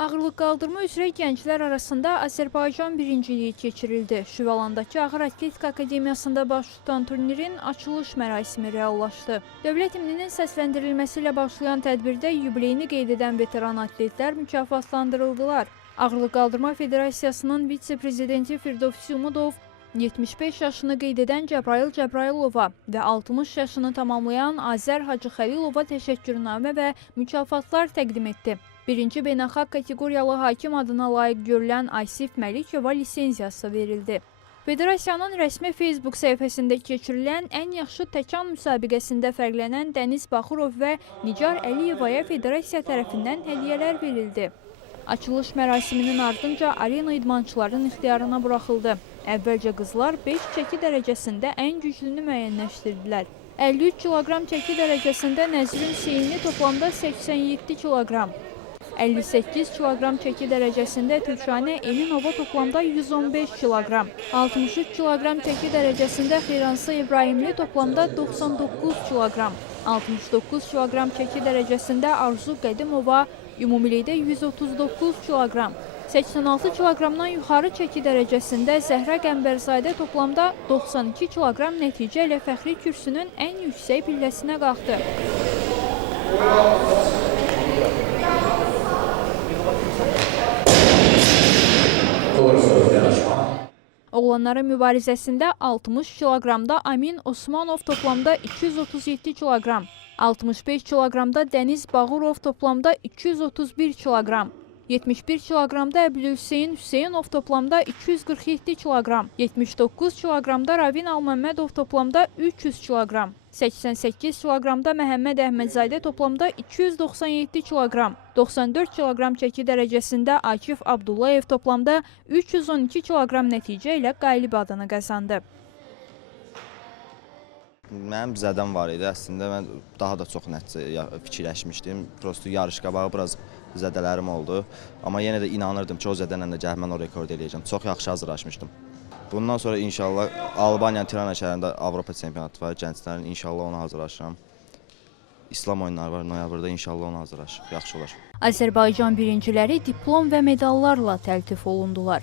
Ağırlıq qaldırma üzrə gənclər arasında Azərbaycan birinciliyi keçirildi. Şüvəlandakı Ağır Atletika Akademiyasında baş tutan turnirin açılış mərasimi reallaşdı. Dövlət himninin səsləndirilməsi ilə başlayan tədbirdə yubileyini qeyd edən veteran atletlər mükafatlandırıldılar. Ağırlıq Qaldırma Federasiyasının vitse-prezidenti Firdovsi Umudov 75 yaşını qeyd edən Cəbrayıl Cəbrayılova və 60 yaşını tamamlayan Azər Hacıxəlilova təşəkkürnamə və mükafatlar təqdim etdi. Birinci beynəlxalq kateqoriyalı hakim adına layiq görülən Aysif Məlikova lisenziyası verildi. Federasiyanın rəsmi Facebook səhifəsində keçirilən ən yaxşı təkan müsabiqəsində fərqlənən Dəniz Baxurov və Nicar Əliyevaya federasiya tərəfindən hədiyyələr verildi. Açılış mərasiminin ardınca arena idmançıların ixtiyarına buraxıldı. Əvvəlcə qızlar 5 çəki dərəcəsində ən güclünü müəyyənləşdirdilər. 53 kiloqram çəki dərəcəsində Nəzrin Hüseyni toplamda 87 kiloqram. 58 kiloqram çəki dərəcəsində Türkşanə Eminova toplamda 115 kiloqram. 63 kiloqram çəki dərəcəsində Xeyransa İbrahimli toplamda 99 kiloqram. 69 kiloqram çəki dərəcəsində Arzu Qədimova ümumilikdə 139 kiloqram. 86 kiloqramdan yuxarı çəki dərəcəsində Zəhra Qəmbərzadə toplamda 92 kiloqram nəticə ilə fəxri kürsünün ən yüksək pilləsinə qalxdı. Oğlanların mübarizəsində 60 kiloqramda Amin Osmanov toplamda 237 kiloqram, 65 kiloqramda Dəniz Bağurov toplamda 231 kiloqram, 71 kiloqramda Əbdülhüseyn Hüseynov toplamda 247 kiloqram, 79 kiloqramda Ravin Alməmmədov toplamda 300 kiloqram, 88 kiloqramda Məhəmməd Əhmədzadə toplamda 297 kiloqram, 94 kiloqram çəki dərəcəsində Akif Abdullayev toplamda 312 kiloqram nəticə ilə qalib adını qazandı. Mənim zədəm var idi. Əslində mən daha da çox nəticə fikirləşmişdim. Prosto yarış qabağı biraz zədələrim oldu. Amma yenə də inanırdım ki, o zədənlə də gəlib mən o rekord eləyəcəm. Çox yaxşı hazırlaşmışdım. Bundan sonra inşallah Albaniyanın Tirana şəhərində Avropa çempionatı var. Gənclərin inşallah ona hazırlaşıram. İslam oyunları var noyabrda, inşallah ona hazırlaşırıq. Yaxşı olar. Azərbaycan birinciləri diplom və medallarla təltif olundular.